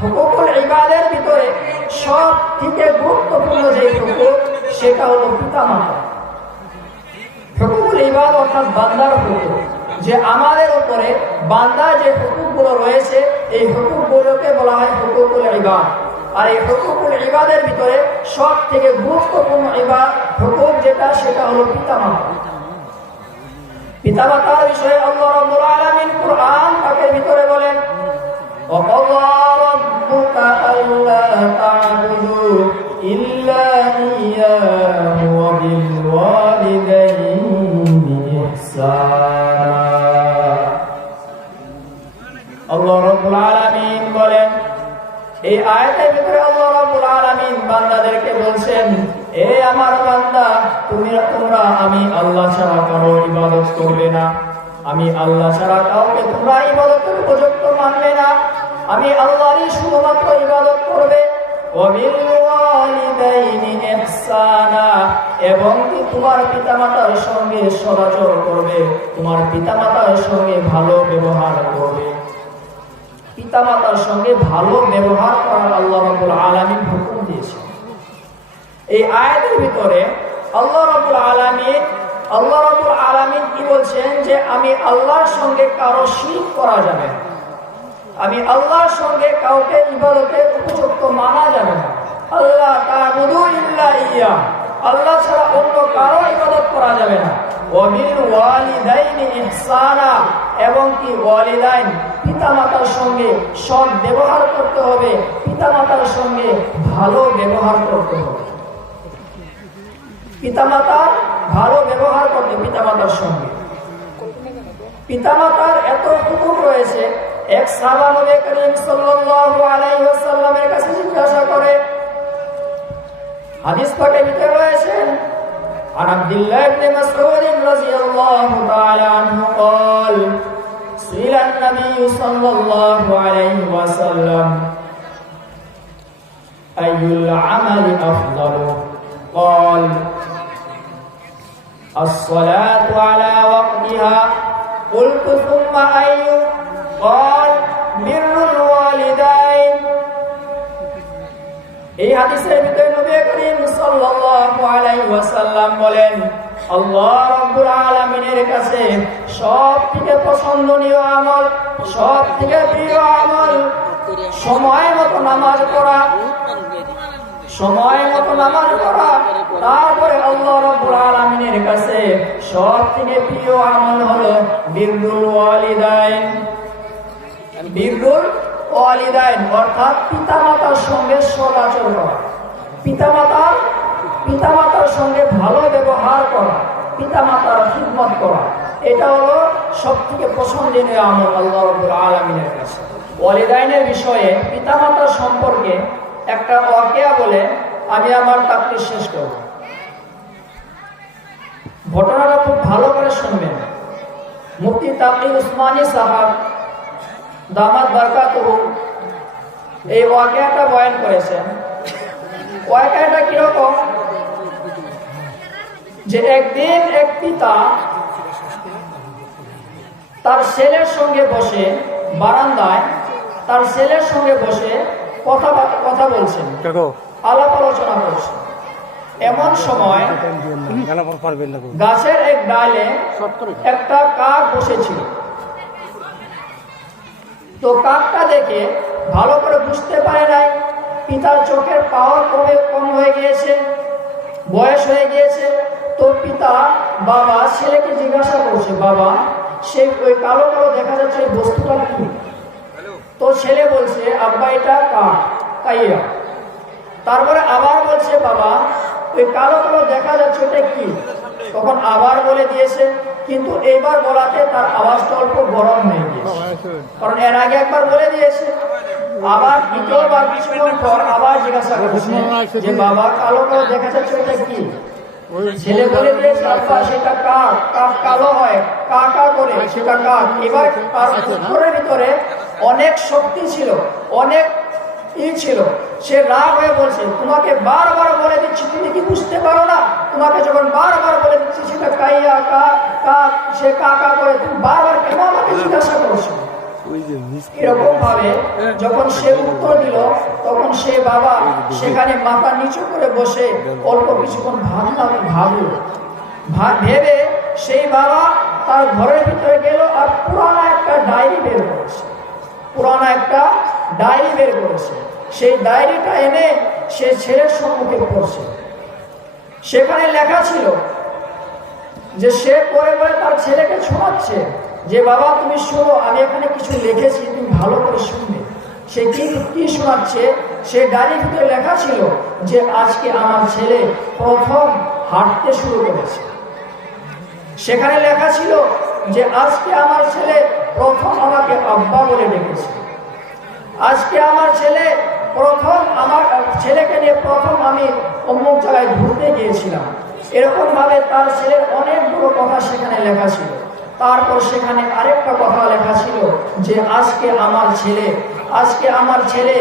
সকল ইবাদের ভিতরে সব থেকে গুরুত্বপূর্ণ যে হুকুক সেটা হলো পিতা মাতা। ইবাদ অর্থাৎ বান্দার যে আমাদের উপরে বান্দা যে রয়েছে, এই বলা হয় ইবাদ। আর এই ইবাদের ভিতরে সব থেকে গুরুত্বপূর্ণ ইবাদ যেটা, সেটা হলো পিতা পিতা মাতার বিষয়ে অন্য রাব্বুল আলমিন কুরআন তাকে ভিতরে বলেন অকল্লা ألا تعبدوا إلا إياه وبالوالدين إحسانا আল্লাহ রাব্বুল আলামিন বলেন এই আয়াতের ভিতরে আল্লাহ রাব্বুল আলামিন বান্দাদেরকে বলছেন এ আমার বান্দা তুমি তোমরা আমি আল্লাহ ছাড়া কারো ইবাদত করবে না আমি আল্লাহ ছাড়া কাউকে তোমরা ইবাদতের উপযুক্ত মানবে না আমি আল্লাহরই শুধুমাত্র ইবাদত করবে। এবং তোমার পিতামাতার সঙ্গে সদাচর করবে? তোমার পিতামাতার সঙ্গে ভালো ব্যবহার করবে। পিতামাতার সঙ্গে ভালো ব্যবহার করার আল্লাহ রাব্বুল আলামিন হুকুম দিয়েছেন। এই আয়াতের ভিতরে আল্লাহ রাব্বুল আলামিন, আল্লাহ রাব্বুল আলামিন কি বলছেন যে, আমি আল্লাহর সঙ্গে কারও শিরক করা যাবে না। আমি আল্লাহর সঙ্গে কাউকে ইবাদতের উপযুক্ত মানা যাবে না। আল্লাহ ইল্লা ইয়া। আল্লাহ ছাড়া অন্য কারও ইবাদত করা যাবে না। এবং কি সঙ্গে ব্যবহার করতে হবে। পিতামাতার সঙ্গে ভালো ব্যবহার করতে হবে। ভালো ব্যবহার পিতামাতার সঙ্গে। পিতামাতার এত হুকুম রয়েছে এক সাহাবা নবী করিম সাল্লাল্লাহু আলাইহি ওয়াসাল্লামের কাছে জিজ্ঞাসা করে হাদিস পাকে ভিতরে রয়েছে عن عبد الله بن مسعود رضي الله تعالى عنه قال سئل النبي صلى الله عليه وسلم أي العمل أفضل قال الصلاة على وقتها قلت ثم أي قال এই হাদিসের ভিতরে নবী করিম সাল্লাল্লাহু আলাইহি ওয়াসাল্লাম বলেন, আল্লাহ রাব্বুল আলামিনের কাছে সবথেকে পছন্দনীয় আমল, সবথেকে প্রিয় আমল, সময় মতো নামাজ পড়া, সময় মতো নামাজ পড়া, তারপরে আল্লাহ রাব্বুল আলামিনের কাছে সবথেকে প্রিয় আমল হলো বিররুল ওয়ালিদাইন। বিররুল ওয়ালিদাইন, অর্থাৎ পিতামাতার সঙ্গে সদাচর করা। পিতামাতার পিতামাতার সঙ্গে ভালো ব্যবহার করা, পিতামাতার খিদমত করা। এটা হলো সব থেকে পছন্দনীয় আমল আল্লাহ রবুল আলমিনের কাছে। ওয়ালিদাইনের বিষয়ে পিতামাতার সম্পর্কে একটা ওয়াকিয়া বলে আমি আমার তাকটি শেষ করব। ঘটনাটা খুব ভালো করে শুনবেন। মুফতি তাকি উসমানী সাহাব দামাত বারকাত এই ওয়াকিয়াটা বয়ান করেছেন ওয়াকিয়াটা কীরকম? যে একদিন এক পিতা তার ছেলের সঙ্গে বসে বারান্দায় তার ছেলের সঙ্গে বসে কথা কথা বলছেন। আলাপ আলোচনা করছেন। এমন সময় গাছের এক ডালে একটা কাক বসেছিল। তো কাকটা দেখে ভালো করে বুঝতে পারে নাই। পিতার চোখের পাওয়ার কমে কম হয়ে গিয়েছে বয়স হয়ে গিয়েছে। তো পিতা বাবা ছেলেকে জিজ্ঞাসা করছে বাবা সে ওই কালো কালো দেখা যাচ্ছে ওই বস্তুটা কি? তো ছেলে বলছে আব্বা এটা কাক কাইয়া। তারপরে আবার বলছে বাবা ওই কালো কালো দেখা যাচ্ছে ওটা কি? তখন আবার বলে দিয়েছে, কিন্তু এইবার বলাতে তার আওয়াজটা অল্প গরম হয়ে গিয়েছে। কারণ এর আগে একবার বলে দিয়েছে, আবার দ্বিতীয়বার কিছুক্ষণ পর আবার জিজ্ঞাসা করছে যে, বাবা, কালো কালো দেখা যাচ্ছে কি? ছেলে বলে দিয়েছে সেটা কাক কাক কালো হয়, কা কা করে, সেটা কাক। এবার তার ভিতরে অনেক শক্তি ছিল, অনেক ই ছিল। সে রাগ হয়ে বলছে, তোমাকে বারবার বলে দিচ্ছি, তুমি কি বুঝতে পারো তোমাকে যখন বারবার বলে দিচ্ছি সেটা কাইয়া কা কা সে কা কা করে বারবার কেন আমাকে জিজ্ঞাসা করছ? এরকম ভাবে যখন সে উত্তর দিল তখন সে বাবা সেখানে মাথা নিচু করে বসে অল্প কিছুক্ষণ ভাবলাম ভাবল। ভেবে সেই বাবা তার ঘরের ভিতরে গেল আর পুরানো একটা ডায়েরি বের করেছে। পুরানো একটা ডায়েরি বের করেছে। সেই ডায়েরিটা এনে সে ছেলের সম্মুখে পড়ছে। সেখানে লেখা ছিল যে সে পরে পরে তার ছেলেকে শোনাচ্ছে যে, বাবা, তুমি শোনো, আমি এখানে কিছু লিখেছি, তুমি ভালো করে শুনবে। সে কি কি শোনাচ্ছে? সে ডায়েরির ভিতরে লেখা ছিল যে, আজকে আমার ছেলে প্রথম হাঁটতে শুরু করেছে। সেখানে লেখা ছিল যে, আজকে আমার ছেলে প্রথম আমাকে আব্বা বলে ডেকেছে। আজকে আমার ছেলে প্রথম আমার, ছেলেকে নিয়ে প্রথম আমি অমুক জায়গায় ঘুরতে গিয়েছিলাম। এরকম ভাবে তার ছেলের অনেকগুলো কথা সেখানে লেখা ছিল। তারপর সেখানে আরেকটা কথা লেখা ছিল যে, আজকে আমার ছেলে, আজকে আমার ছেলে,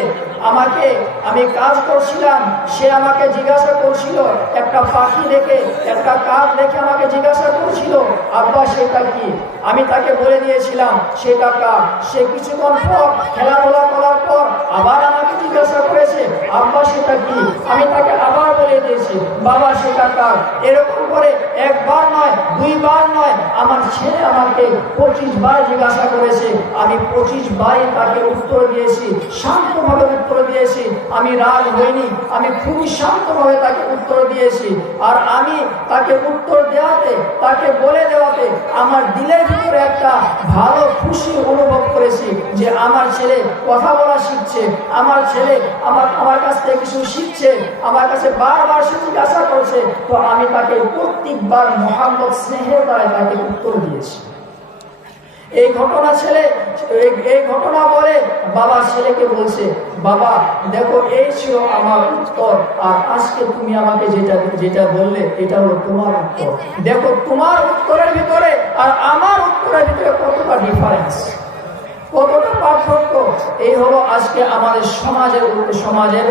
আমাকে আমি কাজ করছিলাম, সে আমাকে জিজ্ঞাসা করছিল, একটা পাখি দেখে, একটা কাজ দেখে আমাকে জিজ্ঞাসা করছিল, আব্বা, সেটা কি? আমি তাকে বলে দিয়েছিলাম, সেটা কার সে কিছুক্ষণ পর খেলাধুলা করার পর আবার আমাকে জিজ্ঞাসা করেছে, আব্বা, সেটা কি? আমি তাকে আবার বলে দিয়েছি। বাবা সেটা কার এরকম করে একবার নয়, দুইবার নয়, আমার ছেলে আমাকে পঁচিশ বার জিজ্ঞাসা করেছে। আমি পঁচিশ বারই তাকে উত্তর দিয়েছি, শান্তভাবে উত্তর দিয়েছি। আমি রাগ হইনি, আমি খুবই শান্তভাবে তাকে উত্তর দিয়েছি। আর আমি তাকে উত্তর দেওয়াতে, তাকে বলে দেওয়াতে আমার দিলের ভিতরে একটা ভালো খুশি অনুভব করেছি যে আমার ছেলে কথা বলা শিখছে, আমার ছেলে আমার আমার কাছ থেকে কিছু শিখছে, আমার কাছে বারবার জিজ্ঞাসা করছে, তো আমি তাকে প্রত্যেকবার মোহাম্মদ স্নেহের দ্বারা তাকে উত্তর দিয়েছি। এই ঘটনা ছেলে, এই ঘটনা বলে বাবা ছেলেকে বলছে, বাবা, দেখো, এই ছিল আমার উত্তর, আর আজকে তুমি আমাকে যেটা যেটা বললে, এটা হলো তোমার উত্তর। দেখো, তোমার উত্তরের ভিতরে আর আমার উত্তরের ভিতরে কতটা ডিফারেন্স কতটা পার্থক্য? এই হলো আজকে আমাদের সমাজের সমাজের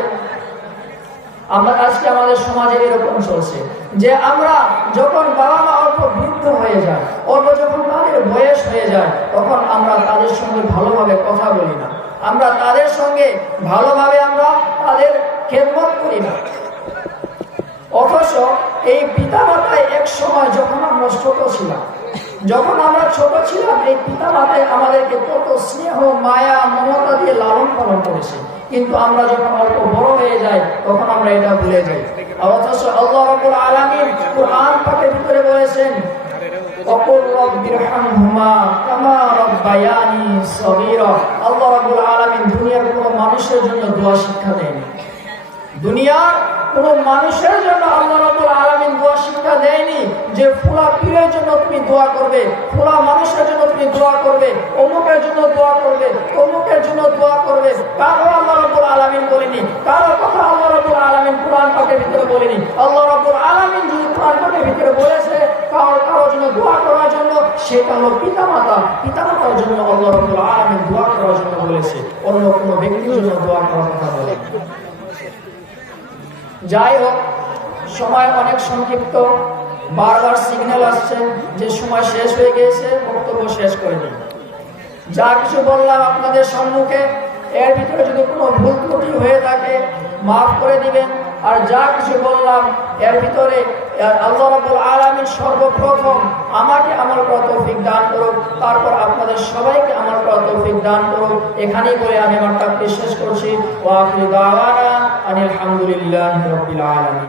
আমরা আজকে আমাদের সমাজে এরকম চলছে যে আমরা যখন বাবা মা অল্প বৃদ্ধ হয়ে যায়, অল্প যখন তাদের বয়স হয়ে যায়, তখন আমরা তাদের সঙ্গে ভালোভাবে কথা বলি না। আমরা তাদের সঙ্গে ভালোভাবে আমরা তাদের খেদমত করি না। অথচ এই পিতা মাতায় এক সময় যখন আমরা ছোট ছিলাম, যখন আমরা ছোট ছিলাম, এই পিতা মাতায় আমাদেরকে কত স্নেহ, মায়া, মমতা দিয়ে লালন পালন করেছে। কিন্তু আমরা যখন অল্প বড় হয়ে যাই, তখন আমরা এটা ভুলে যাই। অথচ আল্লাহ রাব্বুল আলামিন কোরআন পাকের ভিতরে বলেছেন কোনো মানুষের জন্য আলামিন শিক্ষা দেয়নি যে ফুলা পীরের জন্য তুমি দোয়া করবে, ফুলা মানুষের জন্য তুমি দোয়া করবে, অমুকের জন্য দোয়া করবে, অমুকের জন্য দোয়া করবে কারও বলেনি আল্লাহ রাব্বুল আলামিন যদি পাকের ভিতরে বলেছে, কারও কারও জন্য দোয়া করার জন্য সেটা হলো পিতামাতা, পিতামাতার জন্য আল্লাহ রাব্বুল আলামিন দোয়া করার জন্য বলেছে। অন্য কোনো ব্যক্তির জন্য দোয়া করার কথা বলেনি যাই হোক, সময় অনেক সংক্ষিপ্ত। বারবার সিগন্যাল আসছে যে সময় শেষ হয়ে গিয়েছে, বক্তব্য শেষ করে দিই যা কিছু বললাম আপনাদের সম্মুখে, এর ভিতরে যদি কোনো ভুল ত্রুটি হয়ে থাকে, মাফ করে দিবেন। আর যা কিছু বললাম, এর ভিতরে আল্লাহ রাবুল আলামিন সর্বপ্রথম আমাকে আমার করা তৌফিক দান করুক, তারপর আপনাদের সবাইকে আমার করা তৌফিক দান করুক। এখানেই বলে আমি আমার টাকটি শেষ করছি। আলহামদুলিল্লাহ রাব্বিল আলামিন।